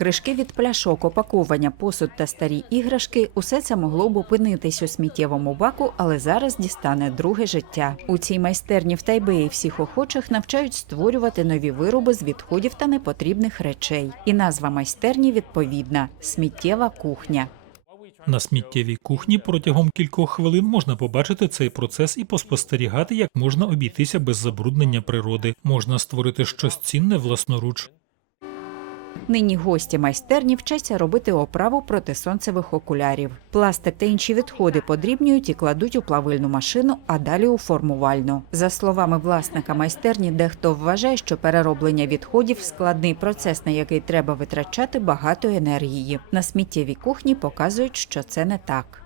Кришки від пляшок, опаковання, посуд та старі іграшки усе це могло б опинитись у сміттєвому баку, але зараз дістане друге життя. У цій майстерні в Тайбеї всіх охочих навчають створювати нові вироби з відходів та непотрібних речей. І назва майстерні відповідна сміттєва кухня. На сміттєвій кухні протягом кількох хвилин можна побачити цей процес і поспостерігати, як можна обійтися без забруднення природи. Можна створити щось цінне власноруч. Нині гості майстерні вчаться робити оправу проти сонцевих окулярів. Пластик та інші відходи подрібнюють і кладуть у плавильну машину, а далі у формувальну. За словами власника майстерні, дехто вважає, що перероблення відходів складний процес, на який треба витрачати багато енергії. На сміттєвій кухні показують, що це не так.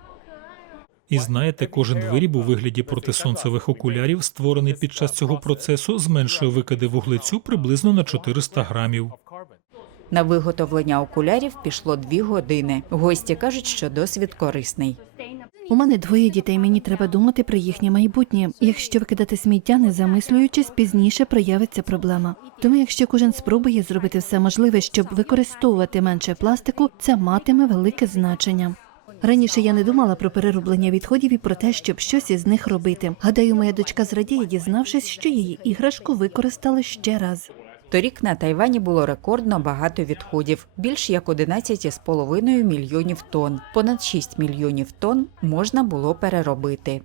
І знаєте, кожен виріб у вигляді протисонцевих окулярів, створений під час цього процесу, зменшує викиди вуглецю приблизно на 400 грамів. На виготовлення окулярів пішло дві години. Гості кажуть, що досвід корисний. У мене двоє дітей. Мені треба думати про їхнє майбутнє. Якщо викидати сміття, не замислюючись, пізніше проявиться проблема. Тому, якщо кожен спробує зробити все можливе, щоб використовувати менше пластику, це матиме велике значення. Раніше я не думала про перероблення відходів і про те, щоб щось із них робити. Гадаю, моя дочка зрадіє, дізнавшись, що її іграшку використали ще раз. Торік на Тайвані було рекордно багато відходів більш як 11,5 мільйонів тонн. Понад 6 мільйонів тонн можна було переробити.